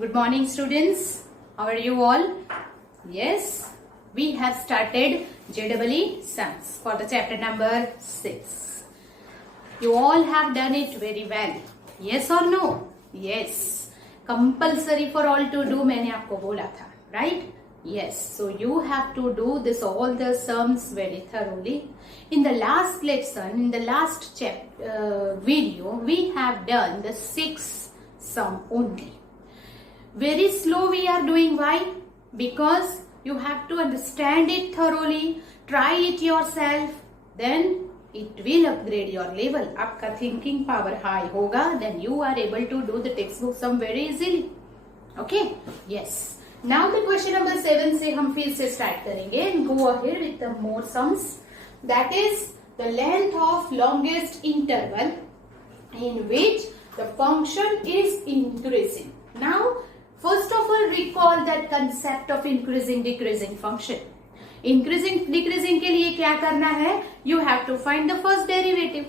Good morning, students. How are you all? Yes, we have started JEE Sums for the chapter number 6. You all have done it very well. Yes or no? Yes. Compulsory for all to do मैंने आपको बोला था, right? Yes. So you have to do this all the sums very thoroughly. In the last lesson, in the last video, we have done the 6 sum only. Very slow we are doing. Why? Because you have to understand it thoroughly, try it yourself, then it will upgrade your level. आपका thinking power high होगा, then you are able to do the textbook sum very easily. Okay? Yes. Now the question number 7 से हम फिर से start करेंगे and go ahead with the more sums. That is the length of longest interval in which the function is increasing. Now, first of all, recall that concept of increasing decreasing function. Increasing decreasing के लिए क्या करना है? You have to find the first derivative.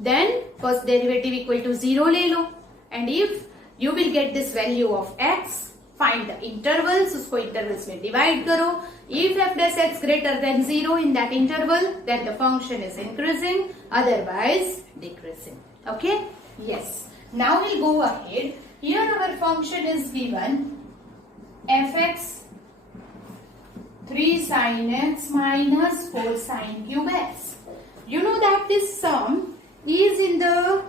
Then first derivative equal to 0 ले लो. And if you will get this value of x, find the intervals, उसको intervals में divide करो. If f dash x greater than 0 in that interval, then the function is increasing, otherwise decreasing. Okay? Yes. Now we'll go ahead. Here our function is given fx 3 sin x minus 4 sin cube x. You know that this sum is in the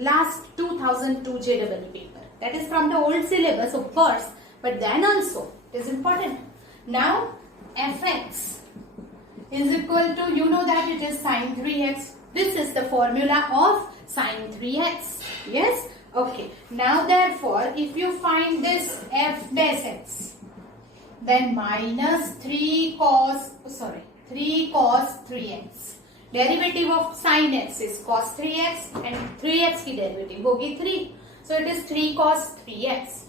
last 2002 JEE paper. That is from the old syllabus, of course, but then also it is important. Now fx is equal to, you know that it is sin 3x. This is the formula of sin 3x. Yes? Okay. Now therefore, if you find this f dash x, then minus 3 cos 3x. Derivative of sin x is cos 3x and 3x की derivative होगी 3. So it is 3 cos 3x.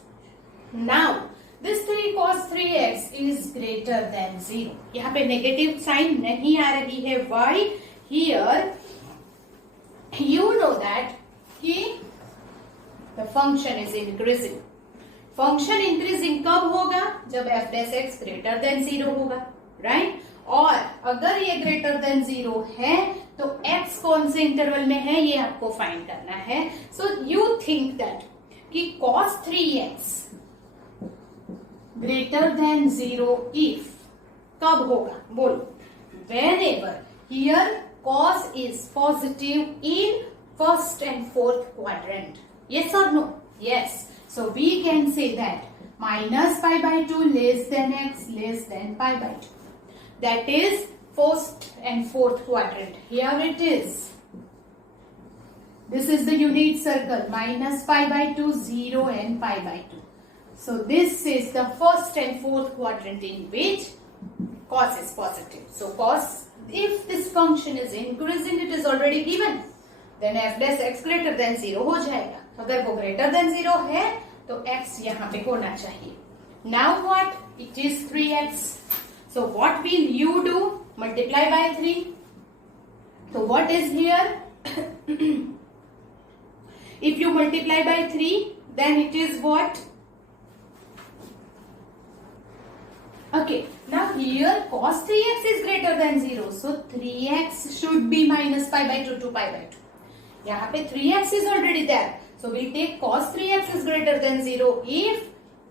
Now this 3 cos 3x is greater than 0. यहाँ पे negative sign नहीं आ रही है. Why? Here you know that कि the function is increasing. Function increasing कब होगा? जब f dash x greater than 0 होगा, right? और अगर ये greater than 0 है तो x कौन से interval में है ये आपको find करना है. So you think that कि cos 3x greater than 0 if कब होगा? बोलो. Whenever here cos is positive in first and fourth quadrant. Yes or no? Yes. So we can say that minus pi by 2 less than x less than pi by 2. That is first and fourth quadrant. Here it is. This is the unit circle. Minus pi by 2, 0 and pi by 2. So this is the first and fourth quadrant in which cos is positive. So cos, if this function is increasing, it is already given. Then f dash x greater than 0 हो जाएगा. अगर वो greater than 0 है तो x यहाँ पे होना चाहिए. Now what? It is 3x. So what will you do? Multiply by 3. So what is here? If you multiply by 3, then it is what? Okay. Now here cos 3x is greater than 0. So 3x should be minus pi by 2 to pi by 2. यहाँ पे 3x is already there. So we take cos 3x is greater than 0 if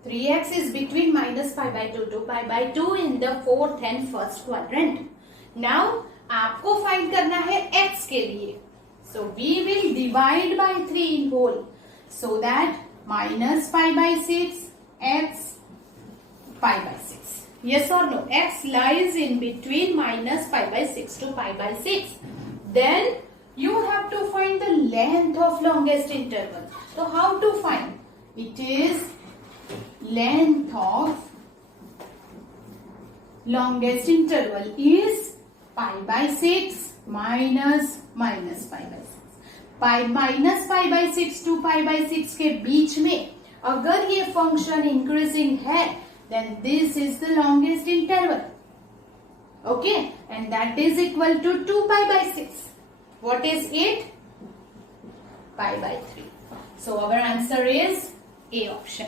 3x is between minus pi by 2 to pi by 2 in the fourth and first quadrant. Now आपको find करना है x के लिए. So we will divide by 3 in whole. So that minus pi by 6 x pi by 6. Yes or no? X lies in between minus pi by 6 to pi by 6. Then you have to find the length of longest interval. So how to find? It is length of longest interval is pi by 6 minus pi by 6. Minus pi by 6 to pi by 6 के बीच में अगर ये function increasing है, then this is the longest interval. Okay, and that is equal to 2 pi by 6. What is it? Pi by 3. So our answer is A option.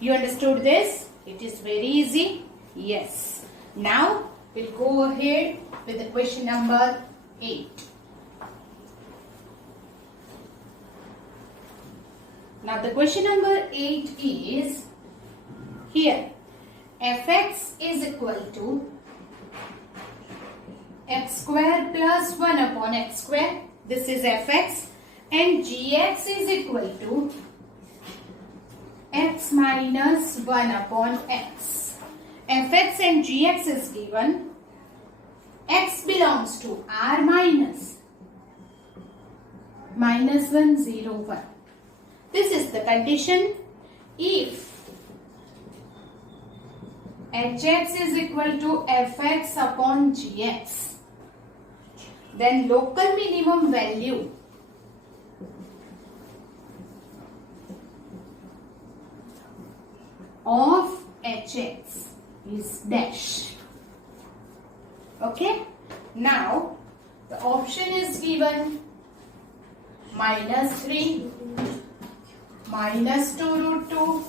You understood this? It is very easy. Yes. Now we'll go ahead with the question number 8. Now the question number 8 is here. Fx is equal to x square plus 1 upon x square. This is fx. And gx is equal to x minus 1 upon x. Fx and gx is given. X belongs to R minus 1, 0, 1. This is the condition. If hx is equal to fx upon gx, then local minimum value of hx is dash. Okay. Now the option is given -3, -2 root 2,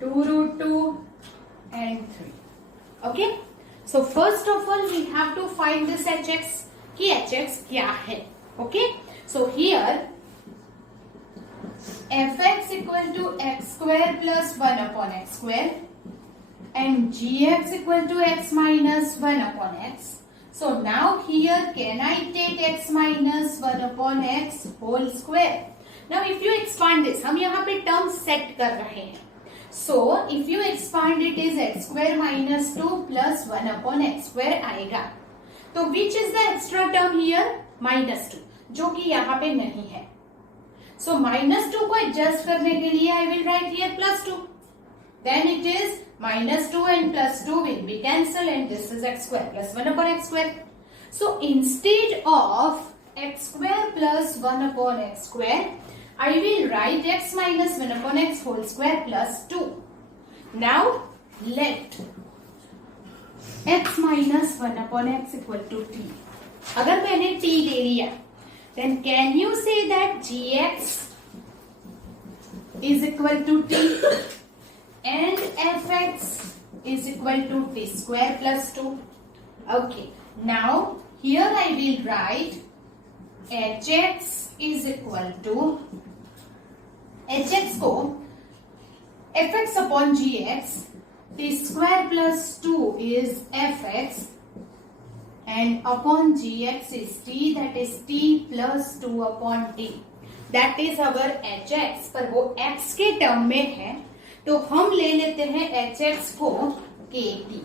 2 root 2 and 3. Okay. So first of all we have to find this hx. कि hx क्या है. Okay. So here fx equal to x square plus 1 upon x square and gx equal to x minus 1 upon x. So now here can I take x minus 1 upon x whole square? Now if you expand this, हम यहाँ पे term set कर रहे हैं. So if you expand it is x square minus 2 plus 1 upon x square आएगा. तो which is the extra term here? -2, जो कि यहाँ पे नहीं है. So -2 को adjust करने के लिए I will write here +2. Then it is -2 and +2 will be cancelled and this is x square plus 1 upon x square. So instead of x square plus 1 upon x square, I will write x minus 1 upon x whole square plus 2. Now let x minus 1 upon x equal to t. अगर मैंने t ले लिया, then can you say that gx is equal to t and fx is equal to t square plus 2? Okay. Now here I will write hx is equal to hx को fx upon gx, t square plus 2 is fx and upon gx is t, that is t plus 2 upon t. That is our hx. पर वो x के term में है तो हम ले लेते हैं hx को kt.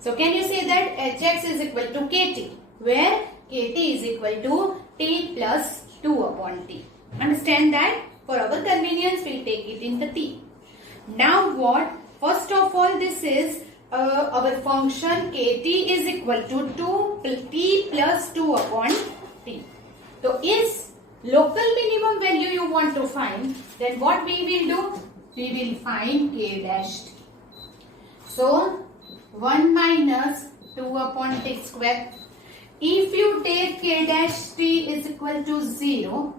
So can you say that hx is equal to kt, where kt is equal to t plus 2 upon t. Understand that? For our convenience we'll take it in the t. Now what? First of all, this is our function kt is equal to 2t plus 2 upon t. So is local minimum value you want to find, then what we will do? We will find k dash t. So 1 minus 2 upon t square. If you take k dash t is equal to 0,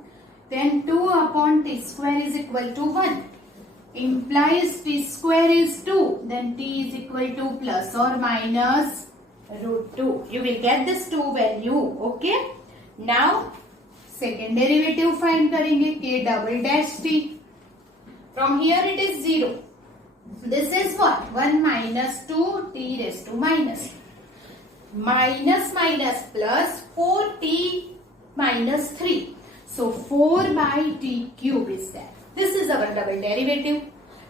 then 2 upon t square is equal to 1. Implies t square is 2, then t is equal to plus or minus root 2. You will get this 2 value. Okay. Now second derivative find करेंगे k double dash t. From here it is 0. This is what? 1 minus 2 t raised to minus. Minus minus plus 4t minus 3. So 4 by t cube is there. This is our double derivative.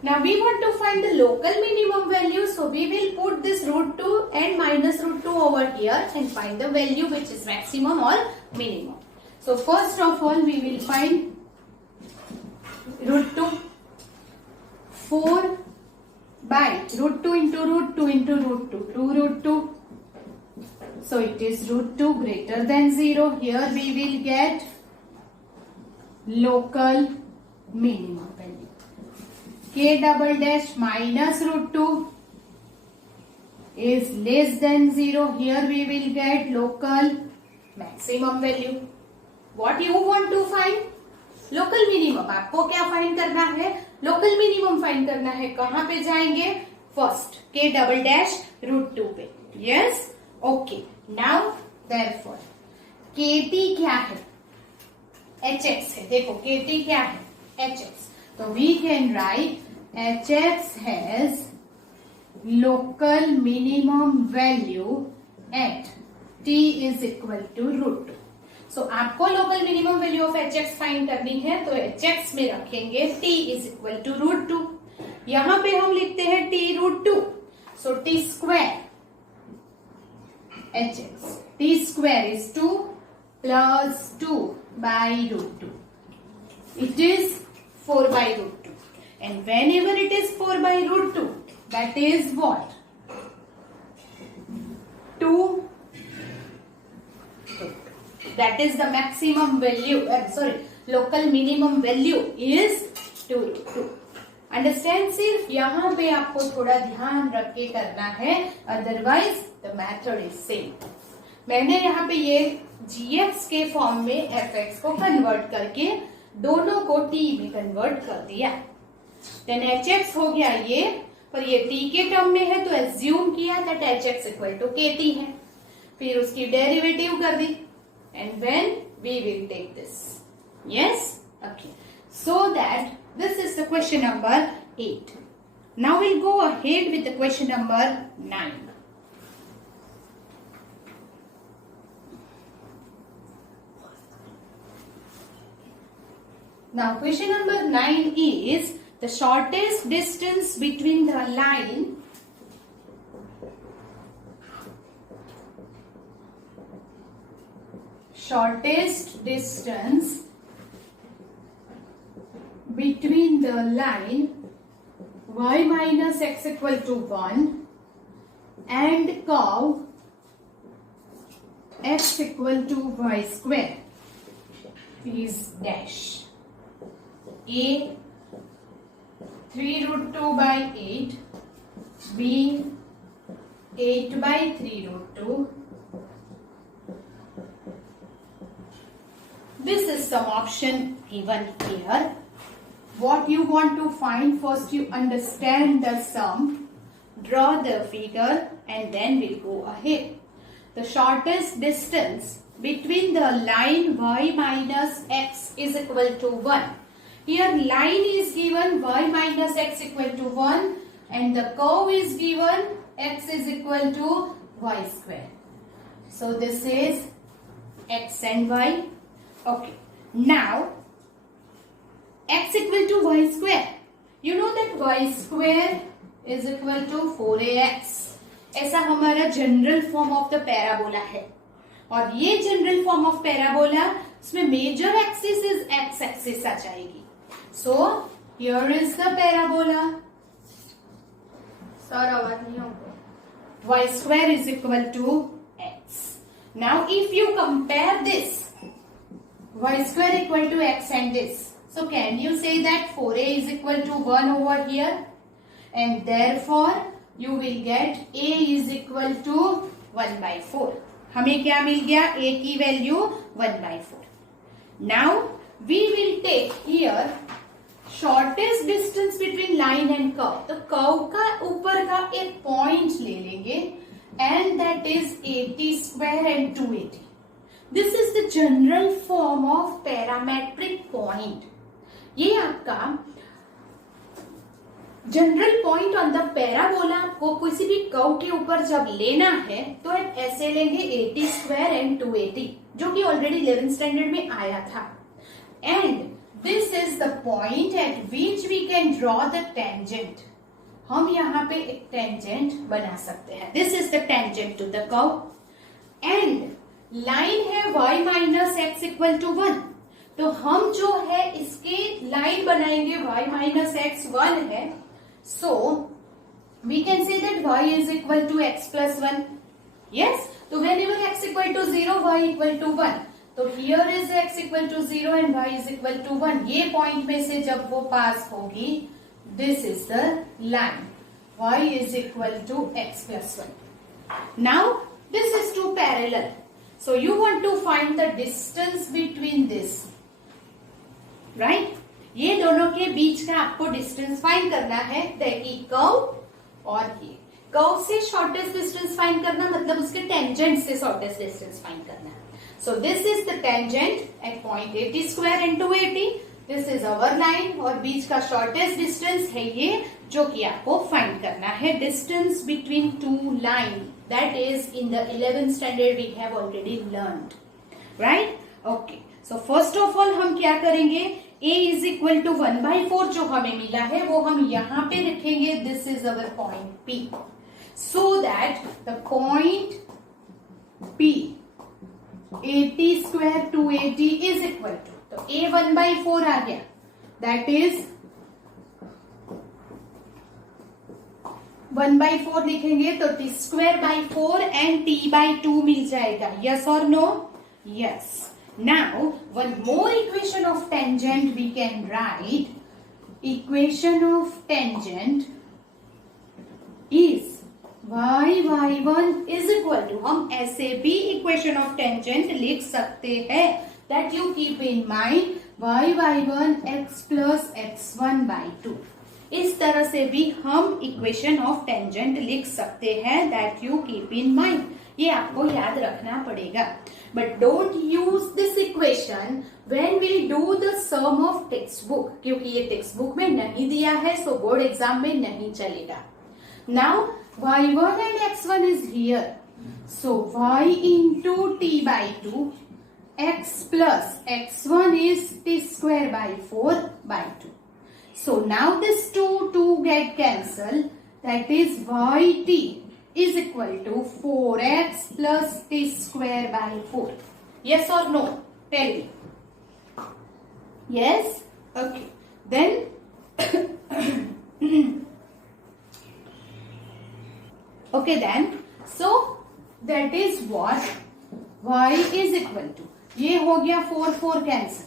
Now we want to find the local minimum value. So we will put this root 2 and minus root 2 over here and find the value which is maximum or minimum. So first of all we will find root 2. 4 by root 2 into root 2 into root 2. 2 root 2. So it is root 2 greater than 0. Here we will get local minimum value. K double dash minus root 2 is less than 0. Here we will get local maximum value. What you want to find? Local minimum. आपको क्या find करना है? Local minimum find करना है, कहां पे जाएंगे? First k double dash root 2 पे. Yes, okay. Now therefore kt क्या है? hx है. देखो kt क्या है? hx. तो we can write hx has local minimum value at t is equal to root 2. So आपको local minimum value of hx find करनी है, तो hx में रखेंगे t is equal to root 2. यहां पे हम लिखते हैं t root 2. So t square hx, t square is 2 plus 2 by root 2. It is 4 by root 2. And whenever it is 4 by root 2, that is what? 2. That is the maximum value. Local minimum value is 2 root 2. Understand? सिर्फ यहाँ पे आपको थोड़ा ध्यान रख के करना है, otherwise the method is same. मैंने यहाँ पे ये gx के फॉर्म में fx को कन्वर्ट करके दोनों को t में कन्वर्ट कर दिया. देन hx हो गया ये, पर ये t के टर्म में है तो एज्यूम किया that hx equal to kt है. फिर उसकी डेरिवेटिव कर दी and when we will take this. Yes, okay. So that this is the question number 8. Now we'll go ahead with the question number 9. Now question number 9 is the shortest distance between the line between the line y minus x equal to 1 and curve x equal to y square is dash. A 3 root 2 by 8, B 8 by 3 root 2. This is some option given here. What you want to find, first you understand the sum, draw the figure and then we'll go ahead. The shortest distance between the line y minus x is equal to 1. Here line is given y minus x equal to 1 and the curve is given x is equal to y square. So this is x and y. Okay. Now x equal to y square. You know that y square is equal to 4ax. ऐसा हमारा general form of the parabola है. और ये general form of parabola, इसमें major axis is x axis आ जाएगी. So here is the parabola. Sir आवाज नहीं होगा. y square is equal to x. Now if you compare this, y square equal to x and this. So can you say that 4a is equal to 1 over here? And therefore you will get a is equal to 1 by 4. हमें क्या मिल गया? a की value 1 by 4. Now we will take here shortest distance between line and curve. तो curve का ऊपर का एक point ले लेंगे and that is 80 square and 280. This is the general form of parametric point. ये आपका general point on the parabola को किसी भी कर्व के ऊपर जब लेना है तो ऐसे लेंगे 80 स्क्वायर एंड 280, जो कि ऑलरेडी 11th स्टैंडर्ड में आया था. And this is the point at which we can draw the tangent. हम यहाँ पे एक टेंजेंट बना सकते हैं. This is the tangent to the curve and line है y minus x equal to 1. तो हम जो है इसके लाइन बनाएंगे y माइनस एक्स 1 है. So we can say that y is equal to x plus 1. Yes, तो whenever x equal to 0 y equal to 1. तो here is x equal to 0 and y is equal to 1. ये point में से जब वो pass होगी, this is the line y is equal to x plus 1. Now this is to parallel. So you want to find the distance between this, right? ये दोनों के बीच का आपको डिस्टेंस फाइंड करना है, दैट इज कर्व और ये कर्व से शॉर्टेस्ट डिस्टेंस फाइंड करना मतलब उसके टेंजेंट से शॉर्टेस्ट डिस्टेंस फाइंड करना है. सो this is the tangent at point 80 square and 280. This is our line और बीच का शॉर्टेस्ट डिस्टेंस है ये, जो कि आपको फाइंड करना है. Distance between two line, that is in the 11th standard we have already learned, right? Okay, so first of all हम क्या करेंगे, a इज इक्वल टू 1/4 जो हमें मिला है वो हम यहां पे लिखेंगे. This is our point P, so that the point P 80 square 280 is equal to, तो a 1/4 आ गया, दैट इज 1/4 लिखेंगे तो t square by 4 and t/2 मिल जाएगा. Yes or no? Yes. Now, one more equation of tangent we can write. Equation of tangent is y1 is equal to, हम ऐसे भी equation of tangent लिख सकते हैं, that you keep in mind y1 x plus x1 by 2. इस तरह से भी हम equation of tangent लिख सकते हैं, that you keep in mind. ये आपको याद रखना पड़ेगा. But don't use this equation when we do the sum of textbook, क्योंकि ये टेक्स्ट में नहीं दिया है, so बोर्ड एग्जाम में नहीं चलेगा. Now y1 and x1 is here, so y into t by 2 x plus x1 is t square by 4 by 2. So now this 2 get cancelled, that is yt is equal to 4x plus t square by 4. Yes or no? Tell me. Yes? Okay. Then okay then, so that is what y is equal to, ये हो गया 4 cancel,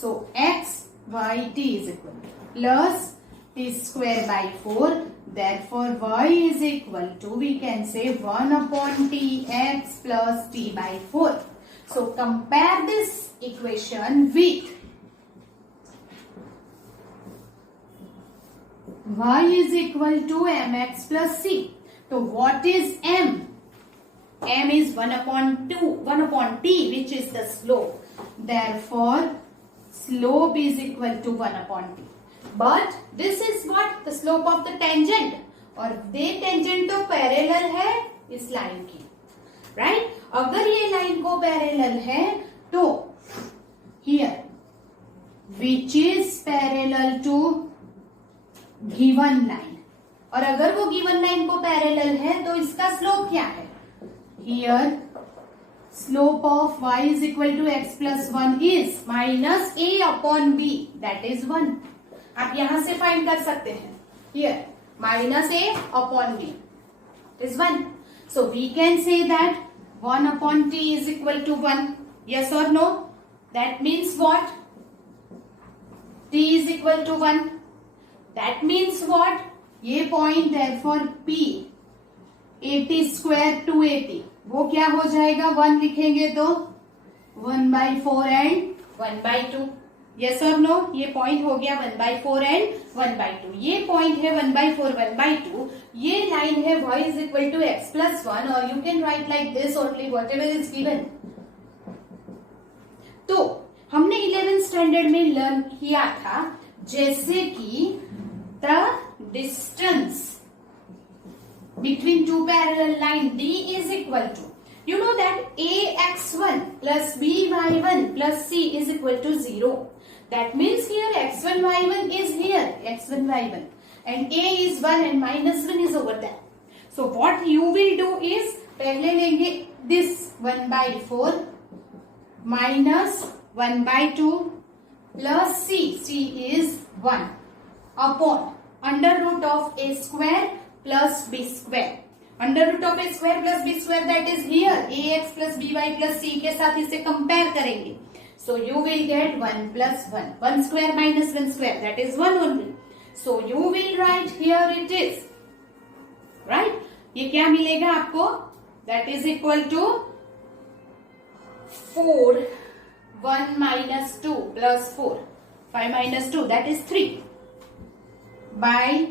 so x yt is equal to plus t square by 4. Therefore, y is equal to, we can say 1 upon t x plus t by 4. So, compare this equation with y is equal to mx plus c. So, what is m? M is 1 upon t, which is the slope. Therefore, slope is equal to 1 upon t. But this is what the slope of the tangent, और ये tangent तो parallel है इस line की, right? अगर ये line को parallel है तो here which is parallel to given line, और अगर वो गिवन लाइन को पैरेलल है तो इसका स्लोप क्या है? Here slope of y is equal to x plus 1 is minus a upon b, that is 1. आप यहां से फाइंड कर सकते हैं. Here minus a upon b is 1. So we can say that 1 upon t is equal to 1. Yes or no? That means what? T is equal to 1. That means what? ये point therefore P 80 square 280 वो क्या हो जाएगा? 1 लिखेंगे तो 1/4 and 1/2. Yes or no? ये point हो गया 1/4 एंड 1/2. ये पॉइंट है 1/4 1/2. ये लाइन है y is equal to x plus 1, और you can write like this only whatever is given. तो हमने 11th स्टैंडर्ड में लर्न किया था जैसे कि the distance between two parallel line D is equal to, you know that ax1 plus by1 plus c is equal to 0. That means here x1 y1 is here, x1 y1, and a is 1 and minus 1 is over there. So what you will do is पहले लेंगे this 1/4 minus 1/2 plus c is 1 upon under root of a square plus b square. Under root of a square plus b square, that is here ax plus by plus c के साथ इसे compare करेंगे. So you will get 1 plus 1. 1 square minus 1 square, that is 1 only. So you will write here it is. Right? ये क्या मिलेगा आपको? That is equal to 4 1 minus 2 plus 4. 5 minus 2 that is 3 by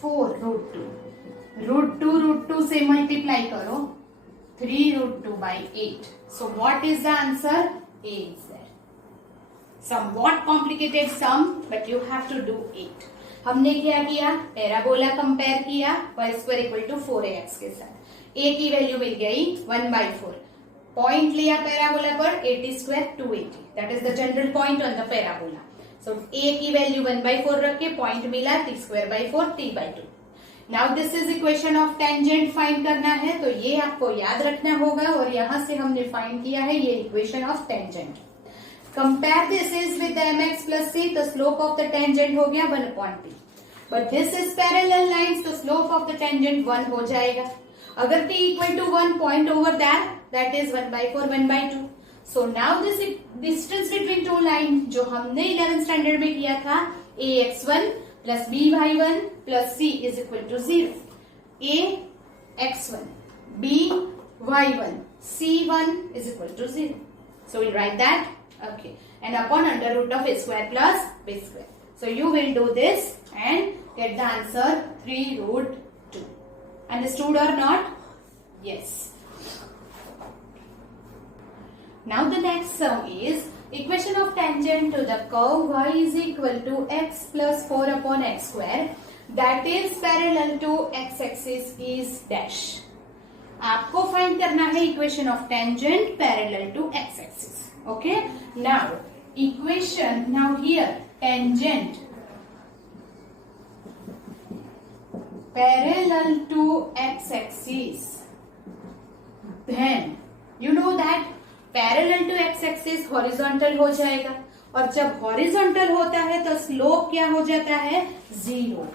4 root 2. root 2 से multiply करो 3 root 2 by 8. So what is the answer? A is there. Somewhat complicated sum but you have to do it. हमने क्या किया, parabola compare किया y square equal to 4ax के साथ. a की value मिल गई 1/4. पॉइंट लिया पैराबोला पर 80 square 280. That is the general point on the parabola. So a की वैल्यू 1/4 रख के पॉइंट मिला t²/4 t/2. Now this is equation of tangent find करना है, तो ये आपको याद रखना होगा. और यहां से हमने फाइंड किया है ये equation of tangent. Compare this is with the mx plus c. The slope of the tangent हो गया 1/t. But this is parallel lines, तो slope of the tangent 1 हो जाएगा. अगर t equal to 1 point over that is 1/4 1/2. So now this distance between two line जो हमने 11th standard में किया था ax1 plus by1 plus c is equal to 0. ax1 by1 c1 is equal to 0. So we'll write that. Okay, and upon under root of a square plus b square. So you will do this and get the answer 3 root 2. Understood or not? Yes. Now the next sum is equation of tangent to the curve y is equal to x plus 4 upon x square that is parallel to x axis is dash. आपको find करना है equation of tangent parallel to x axis. Okay, now equation, now here tangent parallel to x axis, then you know that parallel to x axis horizontal हो जाएगा. और जब horizontal होता है तो slope क्या हो जाता है, 0.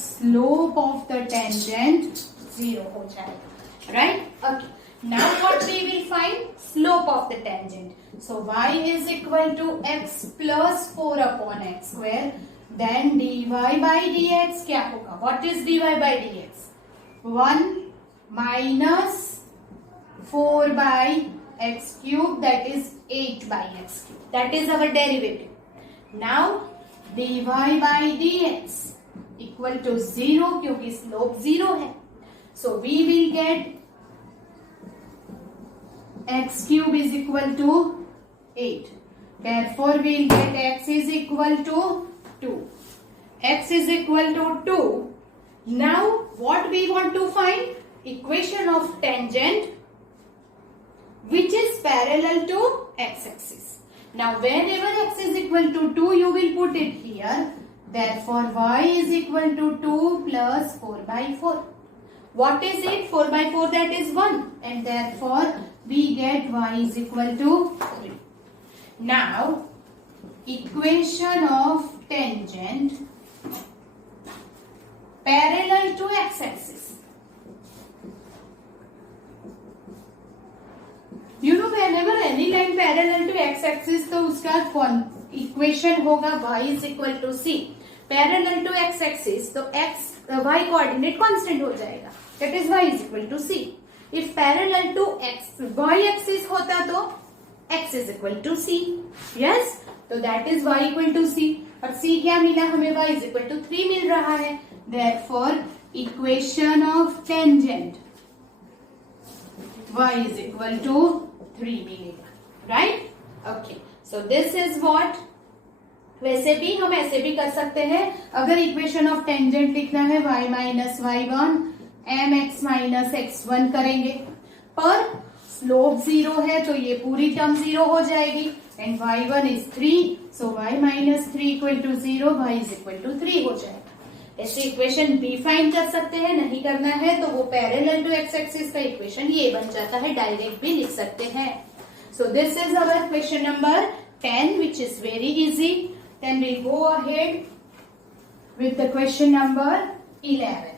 slope of the tangent 0 हो जाएगा. right? Okay, now what we will find? Slope of the tangent. So y is equal to x plus 4 upon x square. Then dy by dx क्या होगा? What is dy by dx? 1 minus 4 by x cube, that is 8 by x cube. That is our derivative. Now dy by dx equal to 0 क्योंकि slope 0 है. So we will get x cube is equal to 8. Therefore we will get x is equal to 2. X is equal to 2. Now what we want to find? Equation of tangent which is parallel to x axis. Now whenever x is equal to 2 you will put it here. Therefore y is equal to 2 plus 4/4. What is it? 4/4 that is 1 and therefore we get y is equal to 3. Now equation of tangent parallel to x axis. You know whenever any line parallel to x axis तो उसका equation होगा y is equal to c. Parallel to x axis तो x y coordinate constant हो जाएगा. That is y is equal to c. If parallel to x y axis होता तो x is equal to c. Yes, तो that is y equal to c. और c क्या मिला हमें? y is equal to 3 मिल रहा है. Therefore equation of tangent y is equal to 3 मिलेगा. Right? Okay. So this is what. वैसे भी हम ऐसे भी कर सकते हैं. अगर इक्वेशन ऑफ टेंजेंट लिखना है y minus y1 mx minus x1 करेंगे, पर स्लोप 0 है तो ये पूरी टर्म 0 हो जाएगी. And y1 is 3, so y minus 3 equal to 0, y is equal to 3 हो जाएगा. ऐसे इक्वेशन भी फाइंड कर सकते हैं. नहीं करना है तो वो पैरेलल टू एक्स एक्सिस का इक्वेशन ये बन जाता है. डायरेक्ट भी लिख सकते हैं. सो this is our question number 10 which is very easy. Then we'll go ahead with the question number 11.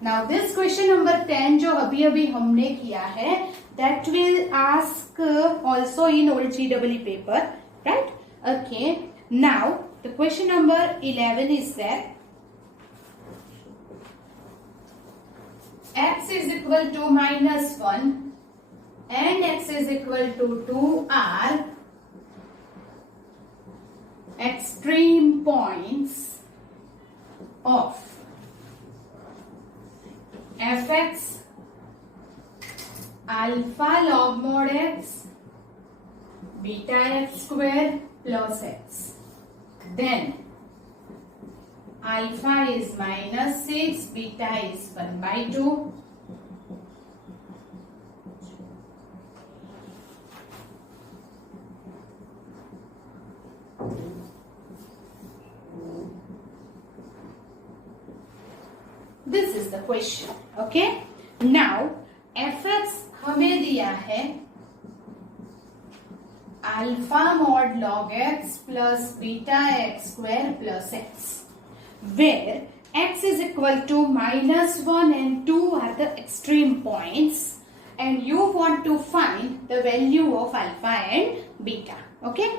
Now this question number 10 जो अभी हमने किया है that will ask also in old GEE paper, right? Okay. Now the question number 11 is that x is equal to minus 1 and x is equal to 2 are extreme points of fx alpha log mod x beta x square plus x, then alpha is minus 6, beta is 1/2. This is the question. Okay. Now fx हमें दिया है alpha mod log x plus beta x square plus x, where x is equal to -1 and 2 are the extreme points, and you want to find the value of alpha and beta. Okay.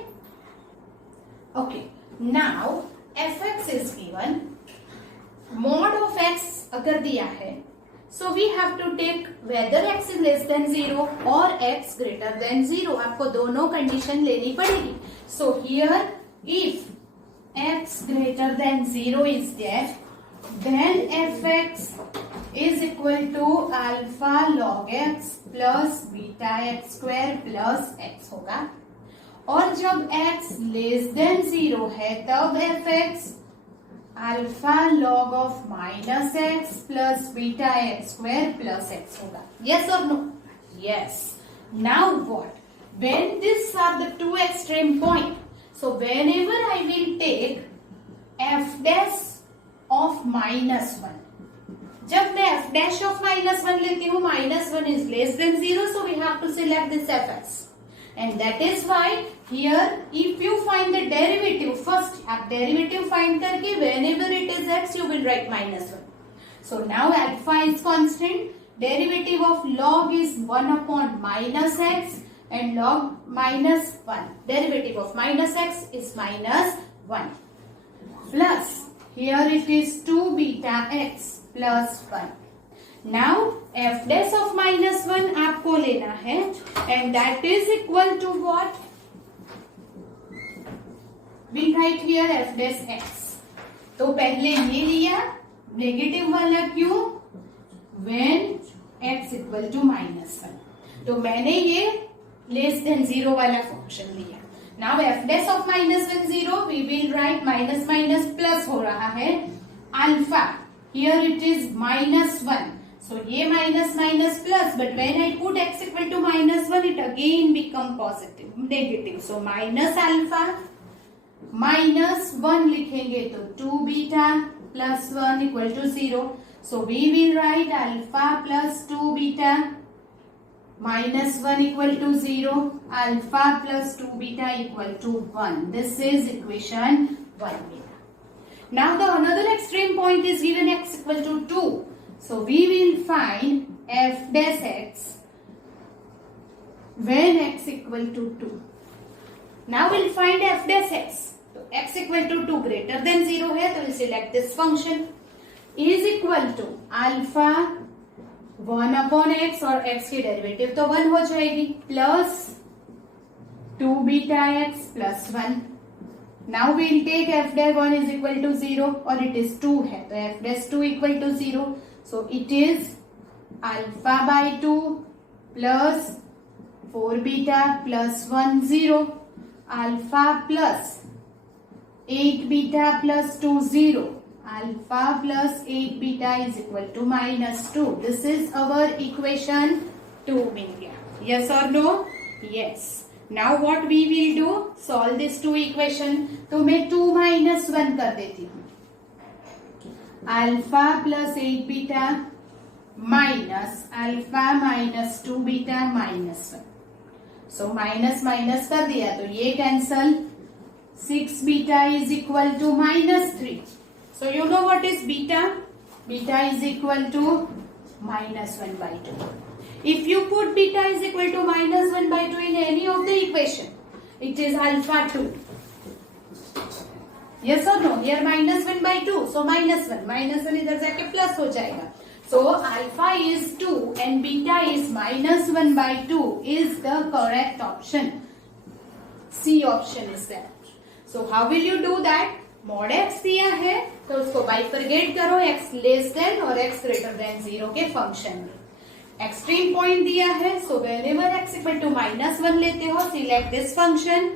Okay. Now fx is given, mod of x अगर दिया है, so we have to take whether x is less than 0 or x greater than 0. आपको दोनों condition लेनी पड़ेगी. So here if x greater than 0 is there, then fx is equal to alpha log x plus beta x square plus x होगा. और जब x less than 0 है तब fx alpha log of minus x plus beta x square plus x होगा. Yes or no? Yes. Now what? When these are the two extreme point, so whenever I will take f dash of -1, जब मैं f dash of -1 लेती हूँ, -1 is less than 0, so we have to select this fx. And that is why here if you find the derivative, first आप derivative find करके whenever it is x you will write -1. So now alpha is constant, derivative of log is 1 upon minus x and log -1. Derivative of minus x is -1 plus here it is 2 beta x plus 1. Now f dash of -1 आपको लेना है and that is equal to what? We write here f dash x. तो पहले ये लिया, negative वाला क्यों? When x equal to -1. तो मैंने ये less than 0 वाला फंक्शन लिया. Now f dash of -1 0, we will write minus minus plus हो रहा है alpha. Here it is -1. So ये minus minus plus, but when I put x equal to -1, it again become positive, negative. So minus alpha -1 लिखेंगे तो 2 beta plus 1 equal to 0. So we will write alpha plus 2 beta -1 equal to 0. Alpha plus 2 beta equal to 1. This is equation 1 beta. Now the another extreme point is given x equal to 2. So we will find f dash x when x equal to 2. Now we'll find f dash x. So x equal to 2 greater than 0 है, तो we'll select this function is equal to alpha 1 upon x, और x की derivative तो 1 हो जाएगी, plus 2 beta x plus 1. Now we'll take f dash 1 is equal to 0 और it is 2 है, तो f dash 2 equal to 0. So it is alpha by 2 plus 4 beta plus 1 0. Alpha plus 8 beta plus 2 0. Alpha plus 8 beta is equal to -2. This is our equation 2 मिल गया. Yes or no? Yes. Now what we will do? Solve this 2 equation. तो मैं 2 minus 1 कर देती हूँ. Alpha plus 8 beta minus alpha minus 2 beta minus 1. So minus minus कर दिया तो ये cancel. 6 beta is equal to -3. So you know what is beta? Beta is equal to -1/2. If you put beta is equal to -1/2 in any of the equation, it is alpha 2. Yes or no? Here -1/2, so -1 इधर जाके plus हो जाएगा. So alpha is 2 and beta is -1/2 is the correct option. C option is that. So how will you do that? Mod x दिया है तो उसको bifurcate करो x less then और एक्स ग्रेटर देन 0 के फंक्शन में। एक्सट्रीम पॉइंट दिया है, सो वेरेवर एक्स इक्वल टू -1 लेते हो, सिलेक्ट दिस फंक्शन,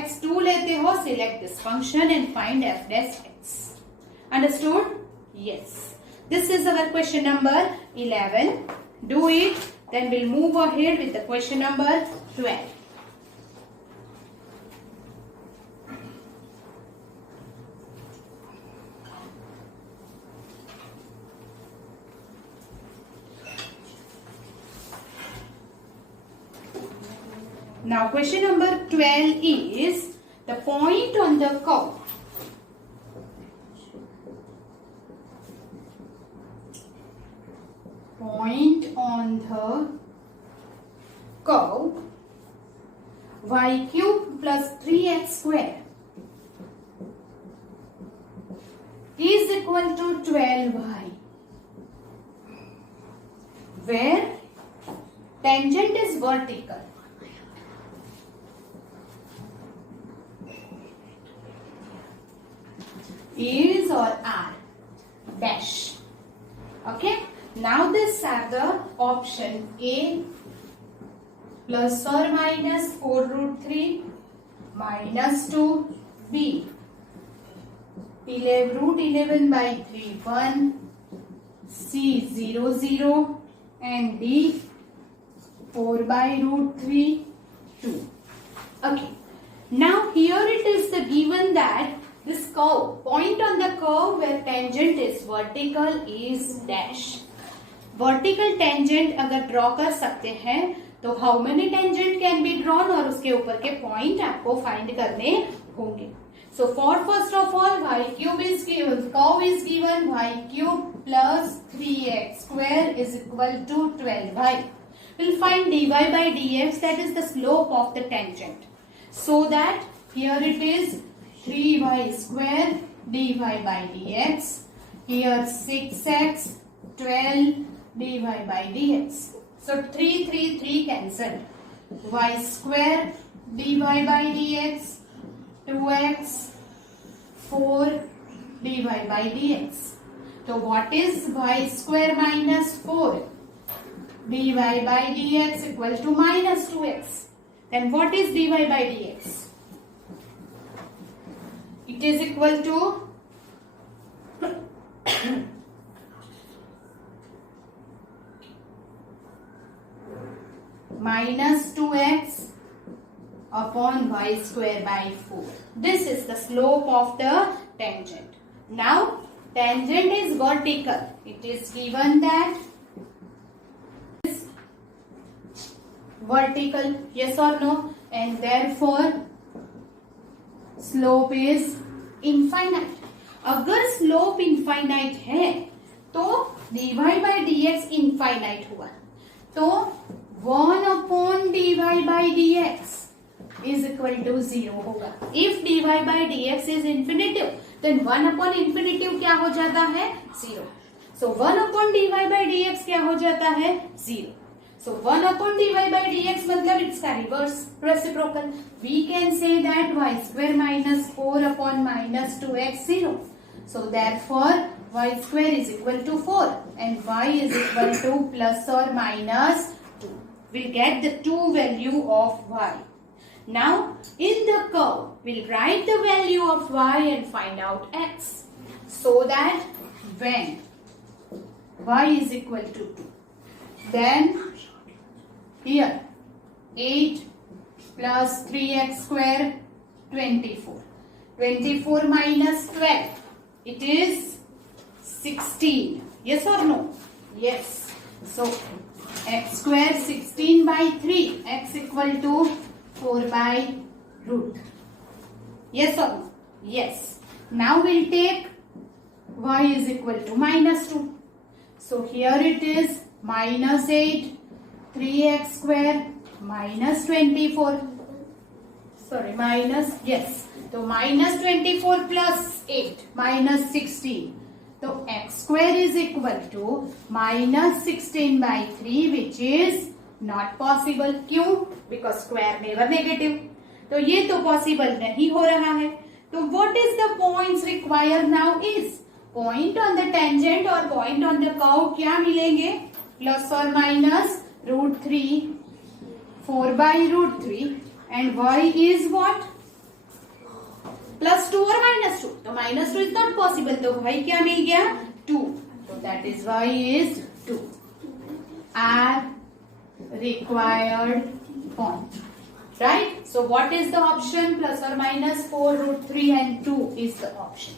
x2 लेते हो, select this function and find f dash x. Understood? Yes. This is our question number 11. Do it. Then we'll move ahead with the question number 12. Now question number 12 is the point on the curve. Point on the curve y cube plus 3x square is equal to 12y, where tangent is vertical. Is or are dash. Okay. Now these are the option A plus or minus 4 root 3 minus 2, B root 11 by 3 1, C 0 0 and D 4 by root 3 2. Okay. Now here it is the given that this curve, point on the curve where tangent is vertical is dash. Vertical tangent अगर draw कर सकते हैं तो how many tangent can be drawn और उसके ऊपर के point आपको फाइंड करने होंगे. So for first of all y cube is given, curve is given y cube plus 3x square is equal to 12y. We'll find dy by dx, that is the slope of the tangent. So that here it is 3y square dy by dx, here 6x 12 dy by dx. So 3 3 3 cancelled. Y square dy by dx, 2x 4 dy by dx. So what is y square minus 4? dy by dx equal to minus 2x. Then what is dy by dx? It is equal to minus 2x upon y square by 4. This is the slope of the tangent. Now tangent is vertical. It is given that is vertical, yes or no, and therefore slope is infinite. अगर slope infinite है तो dy by dx infinite हुआ, तो 1 upon dy by dx is equal to 0 होगा. If dy by dx is infinitive, then 1 upon infinitive क्या हो जाता है? 0. So 1 upon dy by dx क्या हो जाता है? 0. So 1 upon dy by dx मतलब it's का reverse reciprocal. We can say that y square minus 4 upon minus 2x 0. So therefore y square is equal to 4 and y is equal to plus or minus 2. We'll get the two value of y. Now in the curve we'll write the value of y and find out x, so that when y is equal to 2, then here 8 plus 3x square 24. 24 minus 12, it is 16. Yes or no? Yes. So x square 16 by 3, x equal to 4 by root. Yes or no? Yes. Now we'll take y is equal to minus 2. So here it is minus 8, 3x square minus 24. Sorry, minus, yes. So minus 24 plus 8 minus 16. So x square is equal to minus 16 by 3, which is not possible. क्यों? Because square never negative. तो ये तो possible नहीं हो रहा है. तो what is the points required now is point on the tangent और point on the curve क्या मिलेंगे? Plus or minus √3, 4/√3 and y is what? +2 और -2. तो -2 is not possible. तो y क्या मिल गया? 2. So that is y is 2. Are required point. Right? So what is the option? Plus or minus 4√3 and 2 is the option.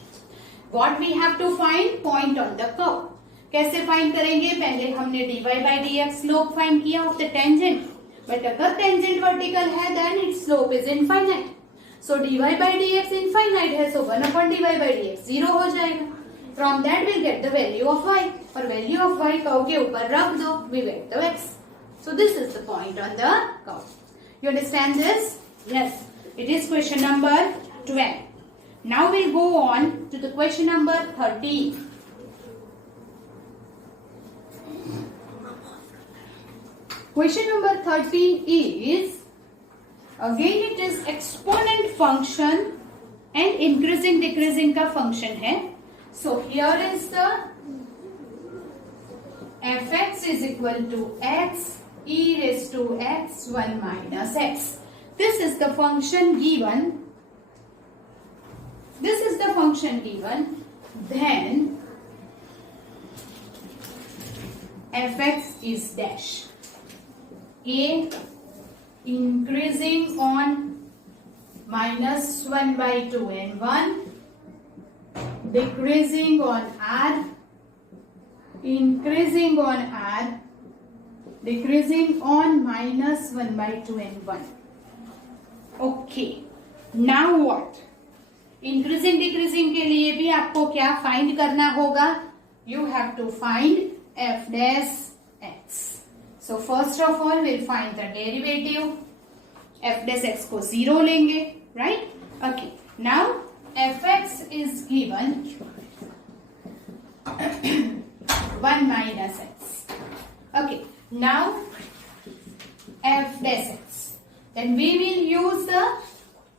What we have to find? Point on the curve. कैसे find करेंगे? पहले हमने dy by dx slope find किया of the tangent, but अगर tangent vertical है then its slope is infinite. So dy by dx infinite है, so 1/dy by dx 0 हो जाएगा. From that will get the value of y, और value of y curve के ऊपर रख दो, we get the x. So this is the point on the curve. You understand this? Yes. It is question number 12. Now we'll go on to the question number 13. Question number 13 is, again it is exponent function and increasing decreasing का function है. So here is the fx is equal to x e raised to x 1 minus x. This is the function given. This is the function given. Then fx is dash. A increasing on -1/2 and 1, decreasing on r, increasing on r, decreasing on -1/2 and 1. Okay. Now what? Increasing decreasing के लिए भी आपको क्या find करना होगा? You have to find f dash x. So first of all we'll find the derivative. F dash x को 0 लेंगे, right? Okay. Now fx is given 1 minus x. Okay. Now f dash x. Then we will use the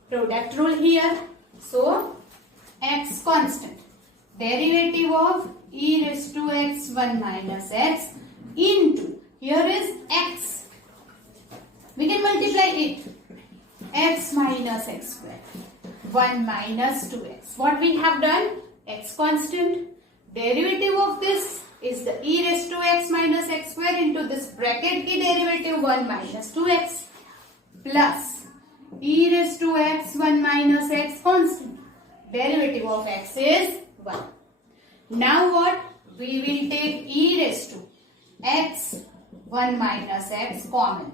product rule here. So x constant. Derivative of e raised to x 1 minus x into, here is x. We can multiply it. X minus x square. 1 minus 2x. What we have done? X constant. Derivative of this is the e raised to x minus x square into this bracket की derivative 1 minus 2x plus e raised to x 1 minus x constant. Derivative of x is 1. Now what? We will take e raised to x 1 minus x common.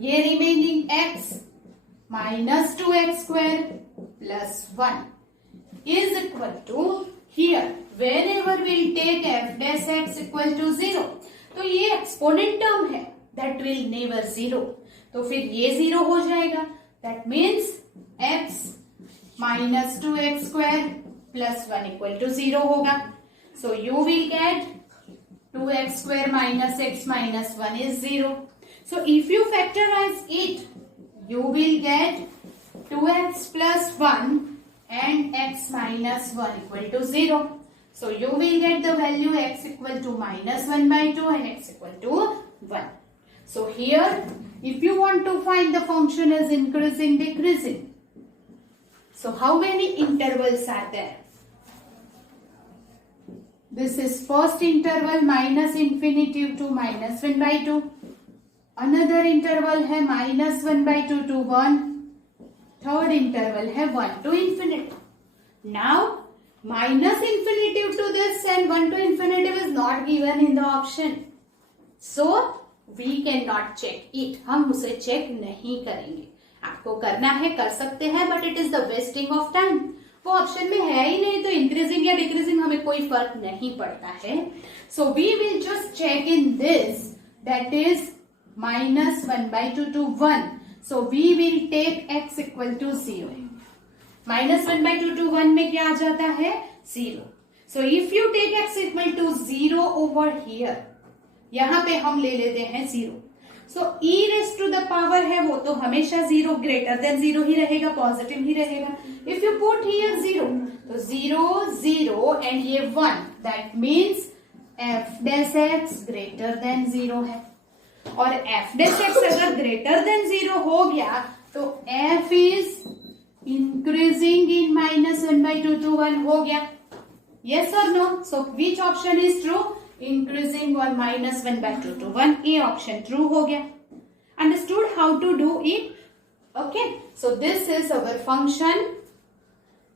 ये remaining x minus 2x square plus 1 is equal to, here whenever we'll take f dash x equal to 0, तो ये exponent term है, that will never 0, तो फिर ये 0 हो जाएगा. That means x minus 2x square plus 1 equal to 0 होगा. So you will get 2x square minus x minus 1 is 0. So if you factorize it, you will get 2x plus 1 and x minus 1 equal to 0. So you will get the value x equal to -1/2 and x equal to 1. So here, if you want to find the function as increasing decreasing, so how many intervals are there? This is first interval -infinity to -1/2. Another interval है -1/2 to 1. Third interval है 1 to infinity. Now -infinity to this and 1 to infinity is not given in the option. So we cannot check it. हम उसे check नहीं करेंगे. आपको करना है, कर सकते हैं, but it is the wasting of time. वो ऑप्शन में है ही नहीं, तो इंक्रीजिंग या डिक्रीजिंग हमें कोई फर्क नहीं पड़ता है. So we will just check in this, that is -1/2 to 1. So we will take x equal to 0. -1/2 to 1 में क्या आ जाता है? 0. So if you take x equal to 0 over here, यहाँ पे हम ले लेते हैं 0. So e raise to the power है वो तो हमेशा 0 ग्रेटर देन 0 ही रहेगा, पॉजिटिव ही रहेगा. इफ यू पुट हियर 0 तो 0 0 एंड ये 1, that means f dash x greater than 0 है. और f डैश x अगर ग्रेटर देन 0 हो गया तो f is increasing in -1/2 to 1 हो गया. Yes or no? So which option is true? Increasing on -1/2 to 1. A option true हो गया. Understood how to do it? Okay. So this is our function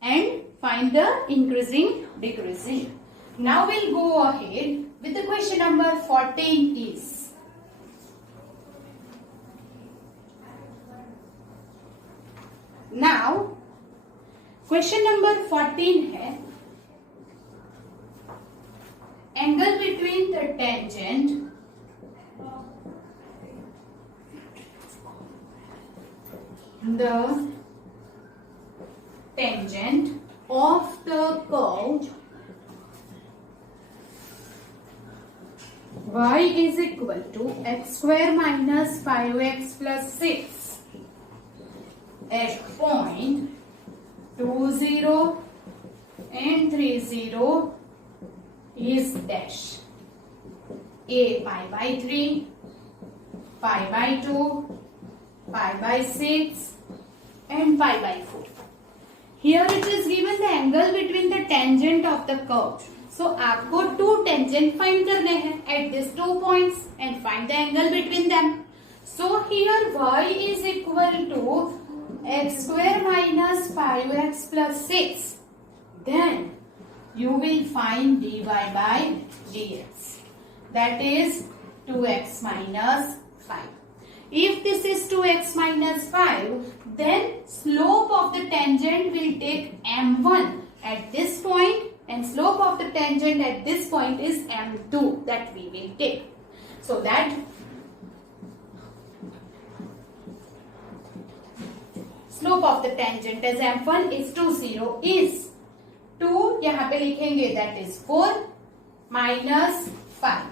and find the increasing, decreasing. Now we'll go ahead with the question number 14 is. Now question number 14 है angle between the tangent of the curve y is equal to x square minus 5x plus 6 at point 2, 0 and 3, 0 is dash. A pi by 3, pi by 2, pi by 6 and pi by 4. Here it is given the angle between the tangent of the curve. So आपको 2 tangent find करने हैं at these 2 points and find the angle between them. So here y is equal to x square minus 5x plus 6. Then you will find dy by dx. That is 2x minus 5. If this is 2x minus 5, then slope of the tangent will take m1 at this point and slope of the tangent at this point is m2 that we will take. So that slope of the tangent as m1 is 2, 0 is 2 यहाँ पे लिखेंगे that is 4 minus 5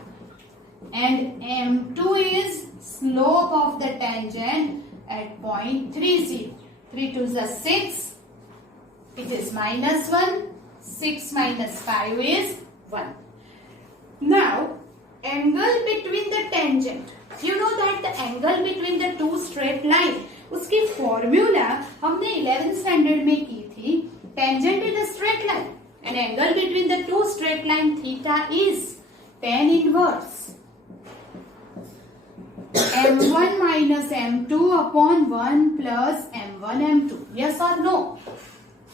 and m2 is slope of the tangent at point 3, 0. 3 to the 6, it is minus 1, 6 minus 5 is 1. Now angle between the tangent, you know that the angle between the two straight line, उसकी formula हमने 11th standard में की थी. Tangent is a straight line and angle between the two straight line theta is tan inverse m1 minus m2 upon 1 plus m1 m2. Yes or no?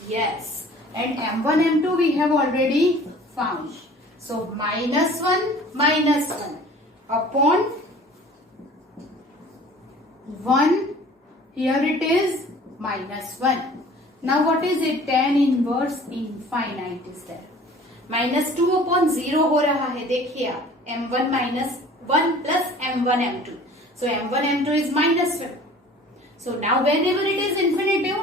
Yes. And m1 m2 we have already found. So minus 1 upon 1. Here it is minus 1. Now what is it? Tan inverse infinite is there. Minus 2 upon 0 हो रहा है, देखिए आप. m1 minus 1 plus m1 m2. So m1 m2 is minus 1. So now whenever it is infinitive,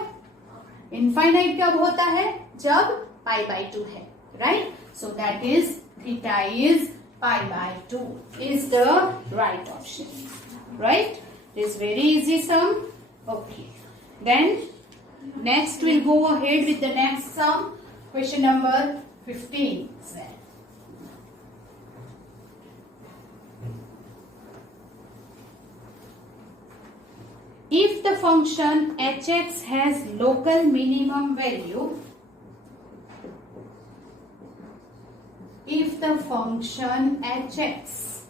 infinite कब होता है? जब pi by 2 है, right? So that is theta is pi by 2 is the right option, right? It is very easy sum. Okay. Then next we'll go ahead with the next sum. Question number 15. If the function hx has local minimum value, if the function hx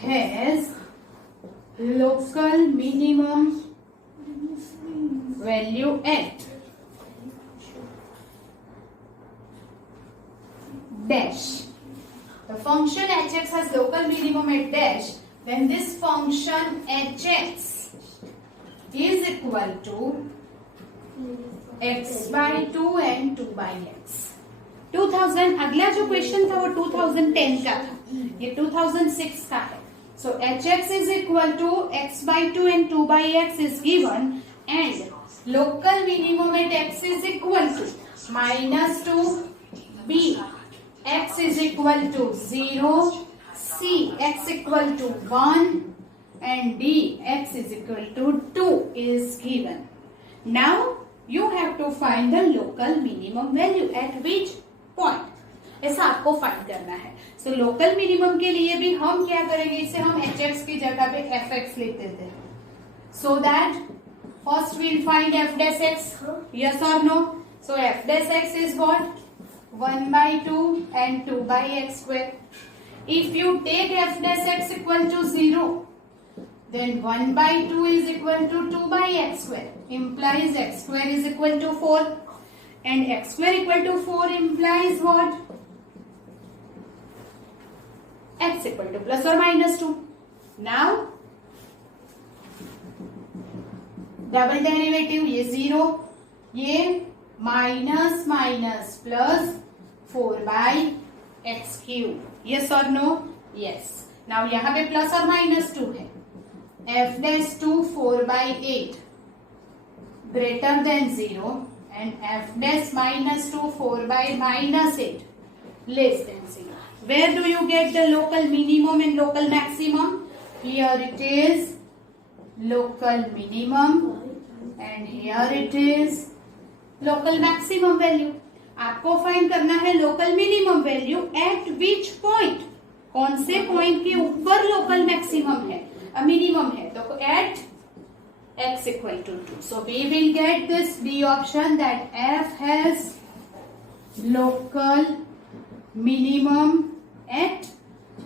has local minimum value at dash, the function hx has local minimum at dash, then this function hx is equal to x by 2 and 2 by x. 2000 अगला जो question था वो 2010 का था, ये 2006 का है. So hx is equal to x by 2 and 2 by x is given and local minimum at x is equal to minus 2 b, x is equal to 0, c, x equal to 1 and dx is equal to 2 is given. Now you have to find the local minimum value at which point. ऐसा आपको find करना है. So local minimum के लिए भी हम क्या करेंगे, इसे हम hx की जगह पे fx लिख देते हैं. So that first we'll find f dash x. Yes or no? So f dash x is what? 1 by 2 and 2 by x square. If you take f dash x equal to 0, then 1 by 2 is equal to 2 by x square. Implies x square is equal to 4. And x square equal to 4 implies what? X equal to plus or minus 2. Now, double derivative ये 0, ये minus minus plus 4 by x cube. Yes or no? Yes. Now यहाँ पे plus और minus 2 है. F dash 2 4 by 8 greater than 0 and F dash minus 2 4 by minus 8 less than 0. Where do you get the local minimum and local maximum? Here it is local minimum and here it is local maximum value. आपको find करना है local minimum value eight which point. कौन से point के ऊपर local maximum है, minimum है. तो eight x equal to 2. So we will get this D option, that f has local minimum at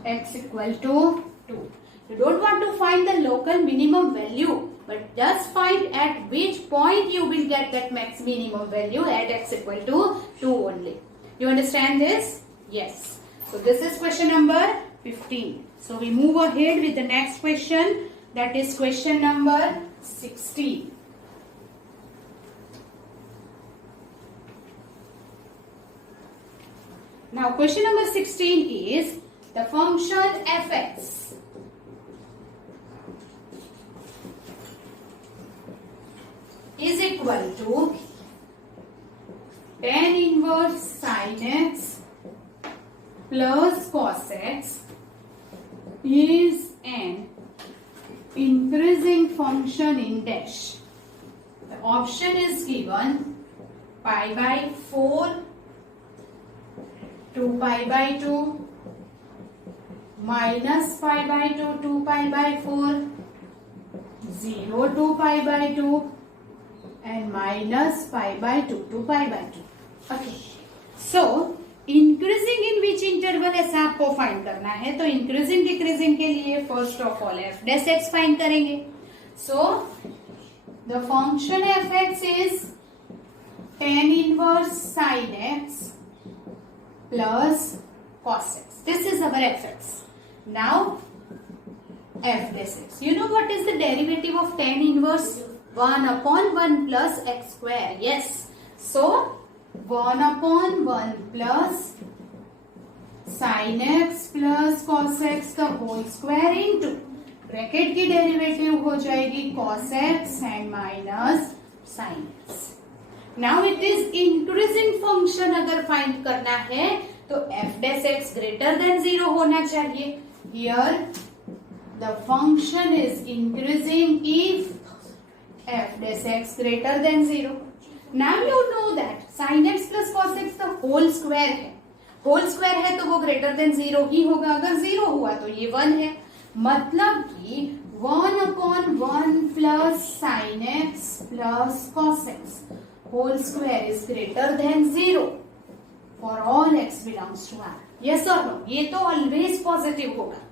x equal to 2. You don't want to find the local minimum value, but just find at which point you will get that max minimum value at x equal to 2 only. You understand this? Yes. So this is question number 15. So we move ahead with the next question, that is question number 16. Now question number 16 is the function fx is equal to tan inverse sin x plus cos x is an increasing function in dash. The option is given pi by 4, 2 pi by 2, minus pi by 2, 2 pi by 4, 0 2 pi by 2 and minus pi by 2, 2 pi by 2. Okay. So, increasing in which interval ऐसा आपको find करना है. तो increasing decreasing के लिए first of all f dash x find करेंगे. So, the function fx is tan inverse sin x plus cos x. This is our fx. Now, f dash x. You know what is the derivative of tan inverse? 1 upon 1 plus x square. Yes. So, 1 upon 1 plus sin x plus cos x का whole square into bracket की derivative हो जाएगी cos x and minus sin x. Now it is increasing function अगर find करना है तो f dash x greater than 0 होना चाहिए. Here the function is increasing if f dash x greater than 0. Now you know that sin x plus cos x the whole square है. Whole square है तो वो greater than 0 ही होगा. अगर 0 हुआ तो ये 1 है. मतलब कि 1 upon 1 plus sin x plus cos x whole square is greater than 0 for all x belongs to R. Yes or no? ये तो ऑलवेज पॉजिटिव होगा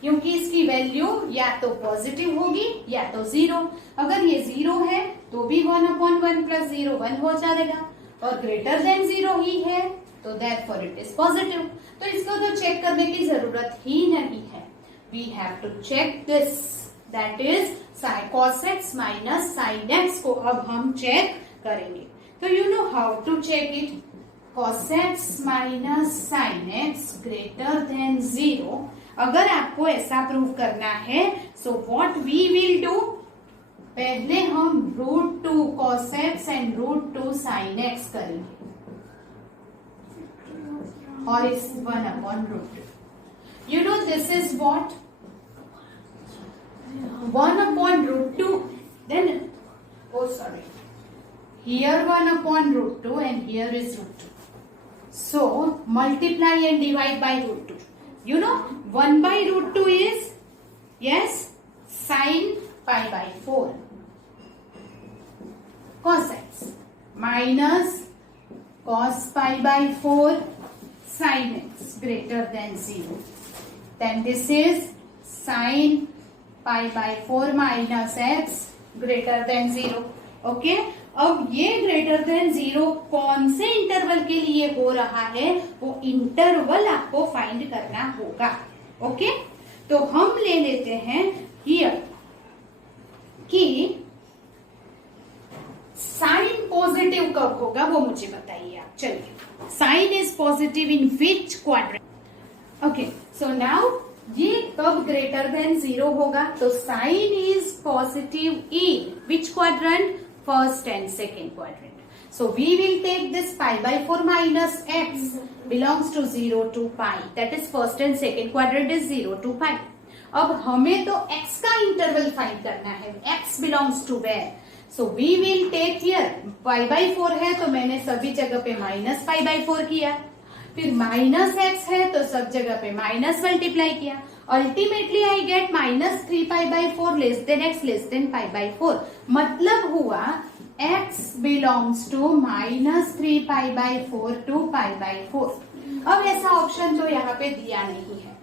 क्योंकि इसकी वैल्यू या तो पॉजिटिव होगी या तो 0. अगर ये 0 है तो भी 1 upon 1 plus 0 1 हो जाएगा और ग्रेटर देन 0 ही है तो therefore it is positive. तो इसको तो चेक करने की जरूरत ही नहीं है. We have to check this, that is sin cos x minus sin x को अब हम चेक करेंगे. तो you know how to check it. Cos x minus sin x greater than 0. अगर आपको ऐसा प्रूव करना है so what we will do, पहले हम √2 cos x and √2 sin x करेंगे और इस 1 upon √2. You know this is what? 1 upon root 2, then, oh sorry, here 1 upon root 2 and here is root 2. So multiply and divide by root 2. You know 1 by root 2 is, yes, sin pi by 4 cos x minus cos pi by 4 sin x greater than 0. Then this is sin pi by 4 minus x greater than 0. Okay, अब ये greater than 0 कौन से interval के लिए हो रहा है, वो इंटरवल आपको फाइंड करना होगा. ओके, तो हम ले लेते हैं हियर कि साइन पॉजिटिव कब होगा वो मुझे बताइए आप. चलिए, sine is positive in which quadrant. Okay, so now ये कब ग्रेटर देन 0 होगा, तो sine is positive in which quadrant, first and second quadrant. So we will take this pi by 4 minus x belongs to 0 to pi. That is first and second quadrant is 0 to pi. अब हमें तो x का interval find करना है. x belongs to where? So we will take here pi by 4 है तो मैंने सभी जगह पे माइनस pi by 4 किया. फिर माइनस x है तो सब जगह पे माइनस मल्टीप्लाई किया. Ultimately I get minus 3 pi by 4 less than x less than pi by 4. मतलब हुआ x belongs to minus 3 pi by 4 to pi by 4. अब ऐसा ऑप्शन तो यहाँ पे दिया नहीं है.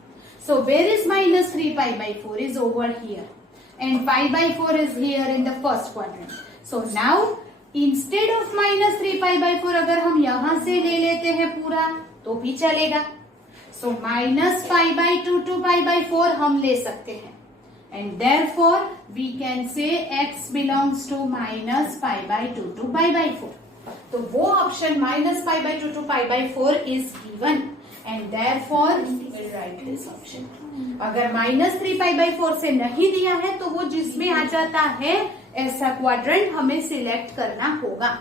So where is minus 3 pi by 4 is over here and pi by 4 is here in the first quadrant. So now instead of minus 3 pi by 4 अगर हम यहां से ले लेते हैं पूरा तो भी चलेगा. So minus pi by 2 to pi by 4 हम ले सकते हैं and therefore we can say x belongs to minus pi by 2 to pi by 4. तो वो option minus pi by 2 to pi by 4 is given and therefore will write this option. अगर minus 3 pi by 4 से नहीं दिया है तो वो जिसमें आ जाता है ऐसा क्वाड्रेंट हमें सिलेक्ट करना होगा.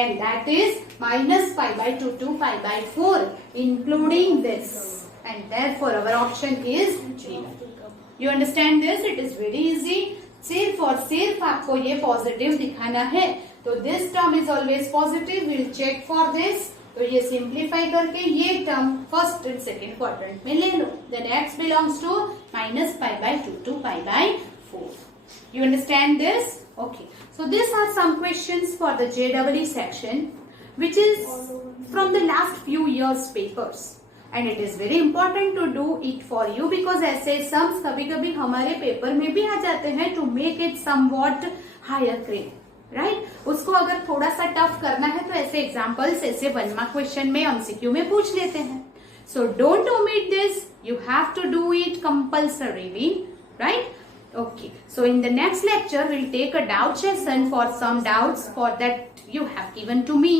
And that is minus pi by 2 to pi by 4 including this. And therefore our option is D. You understand this? It is very easy. सिर्फ और सिर्फ आपको ये पॉजिटिव दिखाना है. तो this term is always positive. We'll check for this. तो ये सिंप्लीफाई करके ये term first and second quadrant में ले लो. Then x belongs to minus pi by 2 to pi by 4. You understand this? Okay. So these are some questions for the JEE section which is from the last few years papers and it is very important to do it for you because ऐसे sums कभी-कभी हमारे paper में भी आ जाते हैं to make it somewhat higher grade. Right? उसको अगर थोड़ा सा टफ करना है तो ऐसे एग्जाम्पल्स ऐसे 1 मार्क क्वेश्चन में MCQ में पूछ लेते हैं. So don't omit this. You have to do it compulsorily. Right? Okay, so in the next lecture we'll take a doubt session for some doubts for that you have given to me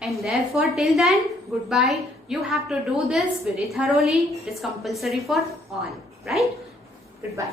and therefore till then goodbye. You have to do this very thoroughly. It is compulsory for all, right? Goodbye.